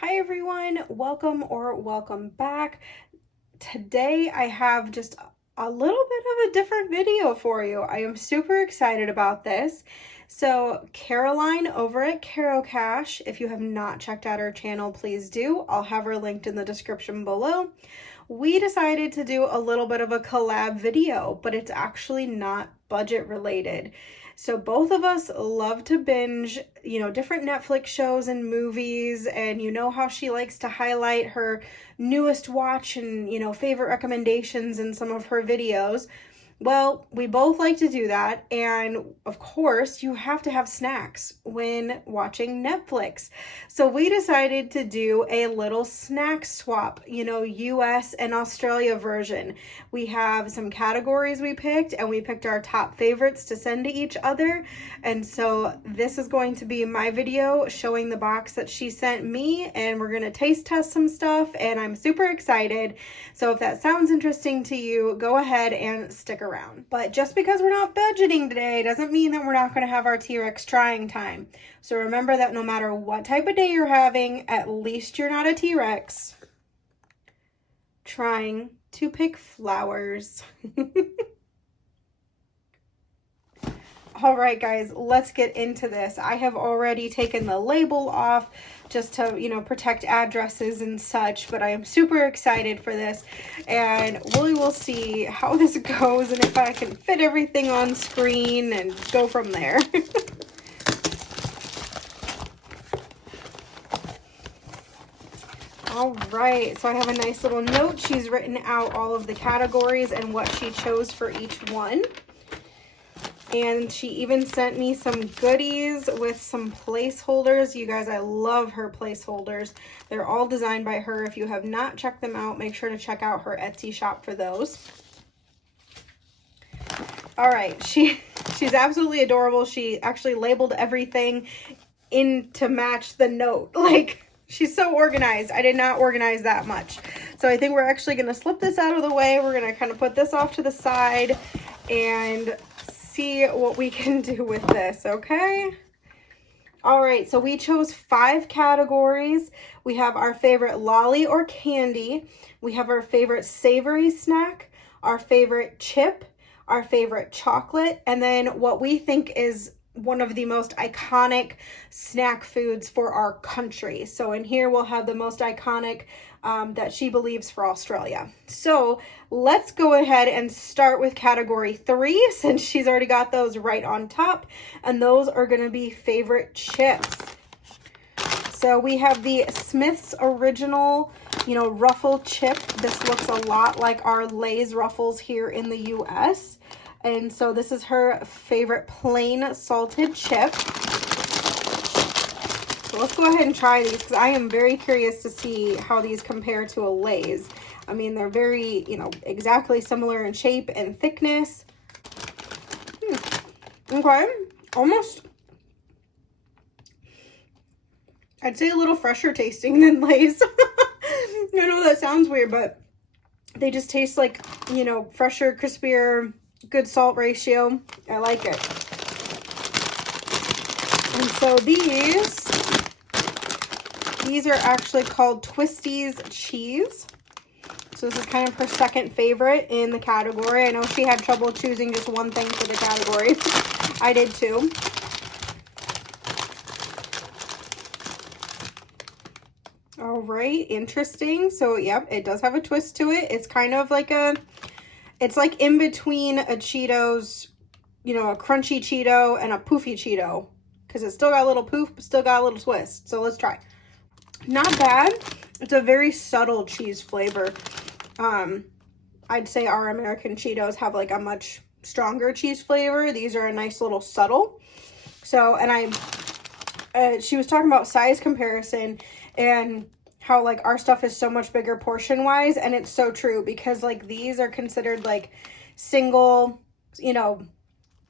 Hi everyone, welcome back. Today I have just a little bit of a different video for you. I am super excited about this. So Caroline over at Caro Cash, if you have not checked out her channel, please do. I'll have her linked in the description below. We decided to do a little bit of a collab video, but it's actually not budget related. So both of us love to binge, different Netflix shows and movies, and you know how she likes to highlight her newest watch and, favorite recommendations in some of her videos. Well, we both like to do that, and of course, you have to have snacks when watching Netflix. So we decided to do a little snack swap, US and Australia version. We have some categories we picked, and we picked our top favorites to send to each other. And so this is going to be my video showing the box that she sent me, and we're going to taste test some stuff, and I'm super excited. So if that sounds interesting to you, go ahead and stick around. But just because we're not budgeting today doesn't mean that we're not going to have our T-Rex trying time. So remember that no matter what type of day you're having, at least you're not a T-Rex trying to pick flowers. All right, guys, let's get into this. I have already taken the label off just to, protect addresses and such, but I am super excited for this, and we will see how this goes and if I can fit everything on screen and go from there. All right, so I have a nice little note. She's written out all of the categories and what she chose for each one. And she even sent me some goodies with some placeholders. You guys, I love her placeholders. They're all designed by her. If you have not checked them out, make sure to check out her Etsy shop for those. All right, she's absolutely adorable. She actually labeled everything in to match the note. Like, she's so organized. I did not organize that much. So I think we're actually going to slip this out of the way. We're going to kind of put this off to the side and see what we can do with this, okay? All right, so we chose 5 categories. We have our favorite lolly or candy. We have our favorite savory snack, our favorite chip, our favorite chocolate, and then what we think is one of the most iconic snack foods for our country. So in here we'll have the most iconic that she believes for Australia. So let's go ahead and start with category 3, since she's already got those right on top, and those are going to be favorite chips. So we have the Smith's original, ruffle chip. This looks a lot like our Lay's Ruffles here in the US. And so this is her favorite plain salted chip. So let's go ahead and try these, because I am very curious to see how these compare to a Lay's. I mean, they're very, exactly similar in shape and thickness. Okay, almost, I'd say a little fresher tasting than Lay's. I know that sounds weird, but they just taste like, fresher, crispier, good salt ratio. I like it. And so these are actually called Twisties cheese. So this is kind of her second favorite in the category. I know she had trouble choosing just one thing for the category. I did too. All right, interesting. So yep, it does have a twist to it. It's kind of like it's like in between a Cheetos, a crunchy Cheeto and a poofy Cheeto, because it's still got a little poof, but still got a little twist. So let's try. Not bad. It's a very subtle cheese flavor. I'd say our American Cheetos have like a much stronger cheese flavor. These are a nice little subtle. So, and she was talking about size comparison and how like our stuff is so much bigger portion wise, and it's so true, because like these are considered like single,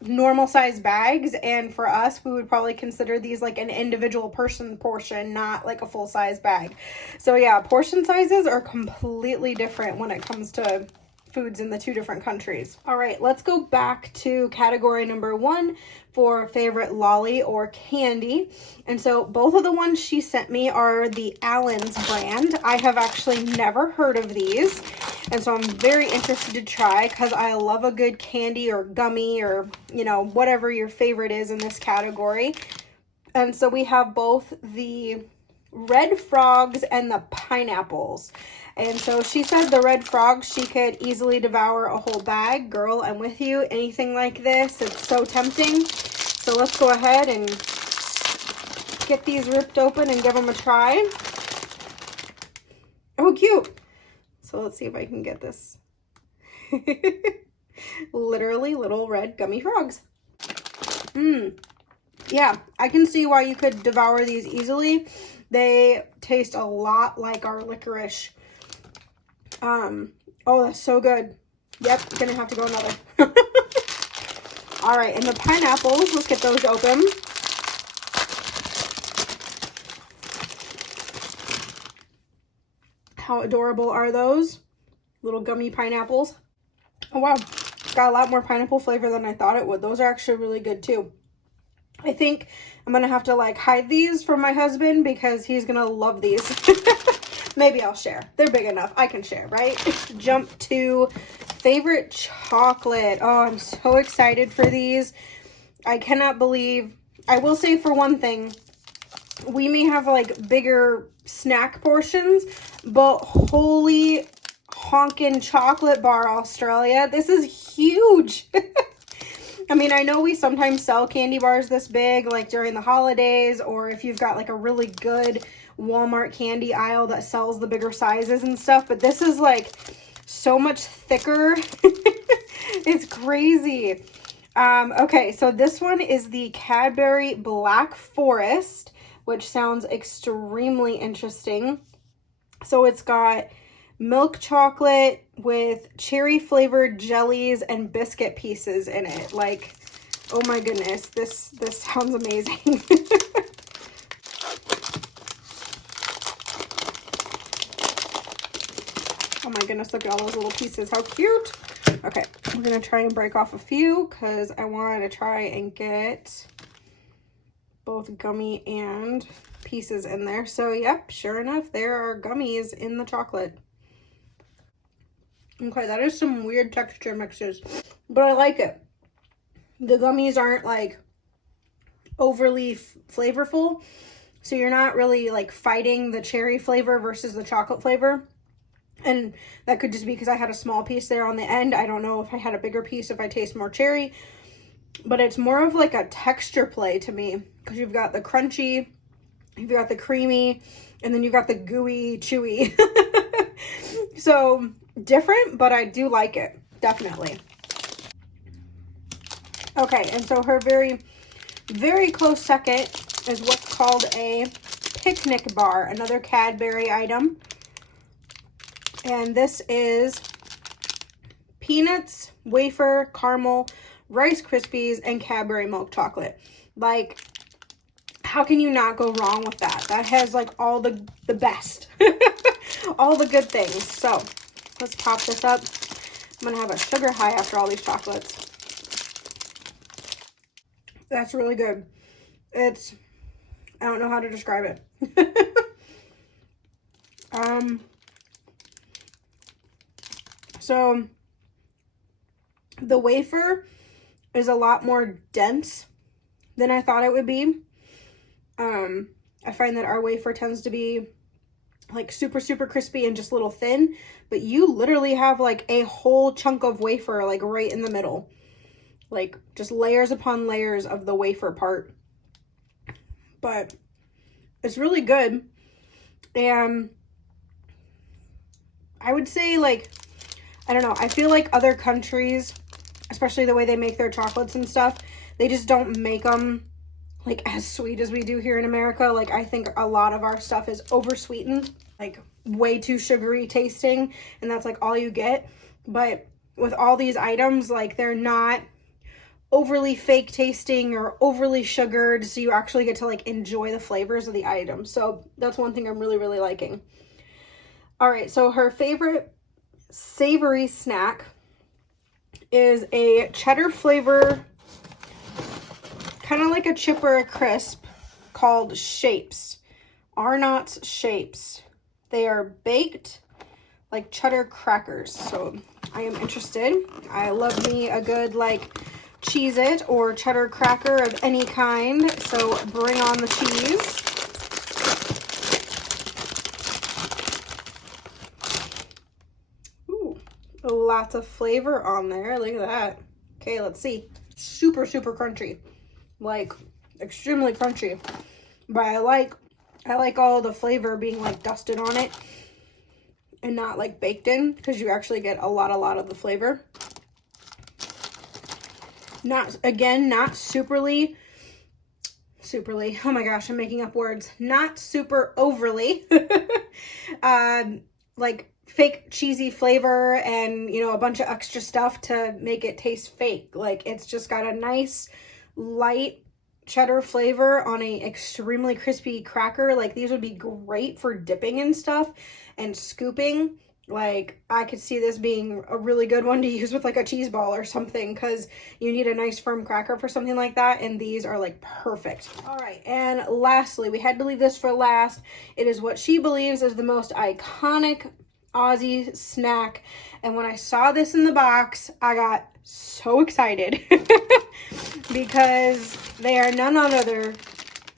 normal size bags, and for us we would probably consider these like an individual person portion, not like a full size bag. So yeah, portion sizes are completely different when it comes to foods in the 2 different countries. All right, let's go back to category number 1 for favorite lolly or candy. And so both of the ones she sent me are the Allen's brand. I have actually never heard of these. And so I'm very interested to try because I love a good candy or gummy or, you know, whatever your favorite is in this category. And so we have both the red frogs and the pineapples. And so she said the red frogs, she could easily devour a whole bag. Girl, I'm with you. Anything like this, it's so tempting. So let's go ahead and get these ripped open and give them a try. Oh, cute. So let's see if I can get this. Literally little red gummy frogs. Yeah, I can see why you could devour these easily. They taste a lot like our licorice. Oh, that's so good. Yep, gonna have to go another. All right, and the pineapples, let's get those open. How adorable are those? Little gummy pineapples. Oh, wow. Got a lot more pineapple flavor than I thought it would. Those are actually really good, too. I think I'm going to have to, like, hide these from my husband because he's going to love these. Maybe I'll share. They're big enough. I can share, right? Jump to favorite chocolate. Oh, I'm so excited for these. I cannot believe. I will say for one thing, we may have, like, bigger snack portions, but holy honkin' chocolate bar, Australia. This is huge. I mean, I know we sometimes sell candy bars this big, like during the holidays, or if you've got like a really good Walmart candy aisle that sells the bigger sizes and stuff, but this is like so much thicker. It's crazy. Okay, so this one is the Cadbury Black Forest, which sounds extremely interesting. So it's got milk chocolate with cherry flavored jellies and biscuit pieces in it. Like, oh my goodness, this sounds amazing. Oh my goodness, look at all those little pieces. How cute. Okay, I'm gonna try and break off a few because I want to try and get both gummy and pieces in there. So yep, sure enough, there are gummies in the chocolate. Okay, that is some weird texture mixes, but I like it. The gummies aren't like overly flavorful, so you're not really like fighting the cherry flavor versus the chocolate flavor. And that could just be because I had a small piece there on the end. I don't know if I had a bigger piece, if I taste more cherry, but it's more of like a texture play to me because you've got the crunchy, you've got the creamy, and then you've got the gooey, chewy. So different, but I do like it, definitely. Okay, and so her very, very close second is what's called a picnic bar, another Cadbury item. And this is peanuts, wafer, caramel, Rice Krispies, and Cadbury milk chocolate. Like, how can you not go wrong with that? That has like all the best, all the good things. So let's pop this up. I'm gonna have a sugar high after all these chocolates. That's really good. It's, I don't know how to describe it. So the wafer is a lot more dense than I thought it would be. I find that our wafer tends to be like super, super crispy and just a little thin, but you literally have like a whole chunk of wafer like right in the middle, like just layers upon layers of the wafer part. But it's really good. And I would say, like, I don't know, I feel like other countries, especially the way they make their chocolates and stuff, they just don't make them like as sweet as we do here in America. Like, I think a lot of our stuff is over sweetened, like way too sugary tasting, and that's like all you get. But with all these items, like, they're not overly fake tasting or overly sugared, so you actually get to like enjoy the flavors of the items. So that's one thing I'm really, really liking. All right, so her favorite savory snack is a cheddar flavor, kind of like a chip or a crisp, called Shapes. Arnott's Shapes. They are baked like cheddar crackers, so I am interested. I love me a good like Cheez-It or cheddar cracker of any kind, so bring on the cheese. Ooh, lots of flavor on there. Look at that. Okay, let's see. Super, super crunchy. Like, extremely crunchy. But I like all the flavor being like dusted on it and not like baked in, because you actually get a lot of the flavor. Not superly, oh my gosh, I'm making up words. Not super overly, like fake cheesy flavor and, you know, a bunch of extra stuff to make it taste fake. Like, it's just got a nice, light cheddar flavor on a extremely crispy cracker. Like, these would be great for dipping and stuff and scooping. Like, I could see this being a really good one to use with like a cheese ball or something, because you need a nice firm cracker for something like that, and these are like perfect. All right, and lastly, we had to leave this for last. It is what she believes is the most iconic Aussie snack, and when I saw this in the box, I got so excited because they are none other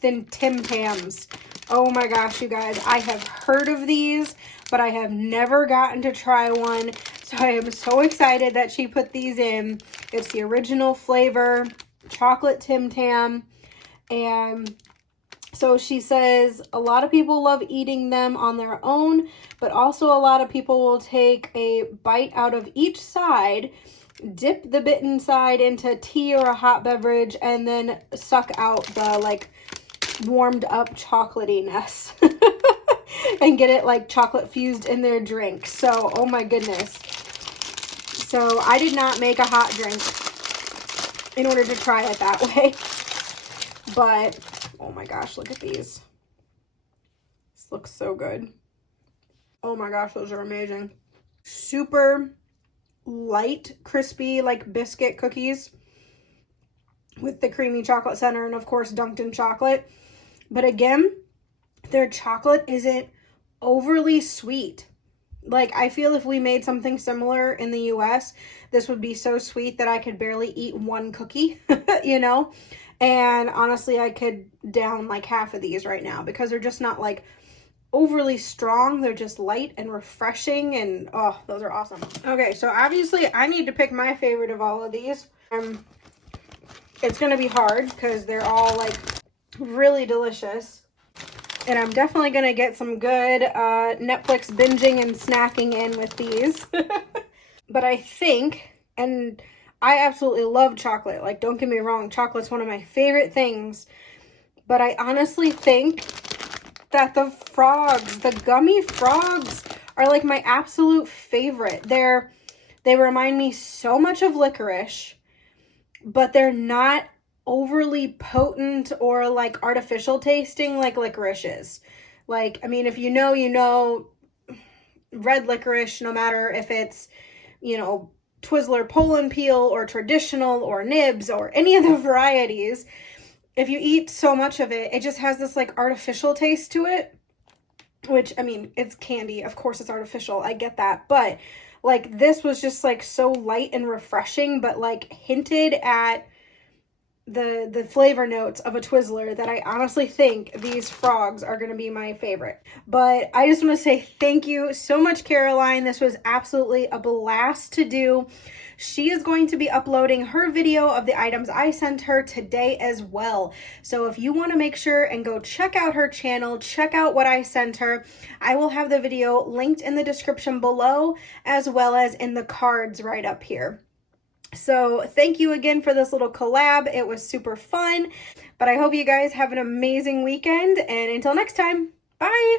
than Tams. Oh my gosh, you guys, I have heard of these, but I have never gotten to try one. So I am so excited that she put these in. It's the original flavor, chocolate Tim Tam. And so she says a lot of people love eating them on their own, but also a lot of people will take a bite out of each side, dip the bitten side into tea or a hot beverage, and then suck out the like warmed up chocolatiness and get it like chocolate fused in their drink. So, oh my goodness. So I did not make a hot drink in order to try it that way. But, oh my gosh, look at these. This looks so good. Oh my gosh, those are amazing. Super light, crispy, like biscuit cookies with the creamy chocolate center and of course dunked in chocolate. But again, their chocolate isn't overly sweet. Like, I feel if we made something similar in the US, this would be so sweet that I could barely eat one cookie, you know? And honestly, I could down like half of these right now because they're just not like overly strong. They're just light and refreshing, and oh, those are awesome. Okay, so obviously I need to pick my favorite of all of these. It's gonna be hard because they're all like really delicious, and I'm definitely gonna get some good Netflix binging and snacking in with these. But I think, and I absolutely love chocolate, like don't get me wrong, chocolate's one of my favorite things, but I honestly think that the frogs, the gummy frogs, are like my absolute favorite. They remind me so much of licorice, but they're not overly potent or like artificial tasting like licorice is. Like, I mean, if you know, you know, red licorice, no matter if it's, you know, Twizzler Poland peel or traditional or nibs or any of the varieties, if you eat so much of it, it just has this like artificial taste to it, which, I mean, it's candy. Of course it's artificial. I get that. But like this was just like so light and refreshing, but like hinted at the flavor notes of a Twizzler that I honestly think these frogs are going to be my favorite. But I just want to say thank you so much, Caroline. This was absolutely a blast to do. She is going to be uploading her video of the items I sent her today as well. So if you want to make sure and go check out her channel, check out what I sent her, I will have the video linked in the description below as well as in the cards right up here. So thank you again for this little collab. It was super fun, but I hope you guys have an amazing weekend, and until next time, bye.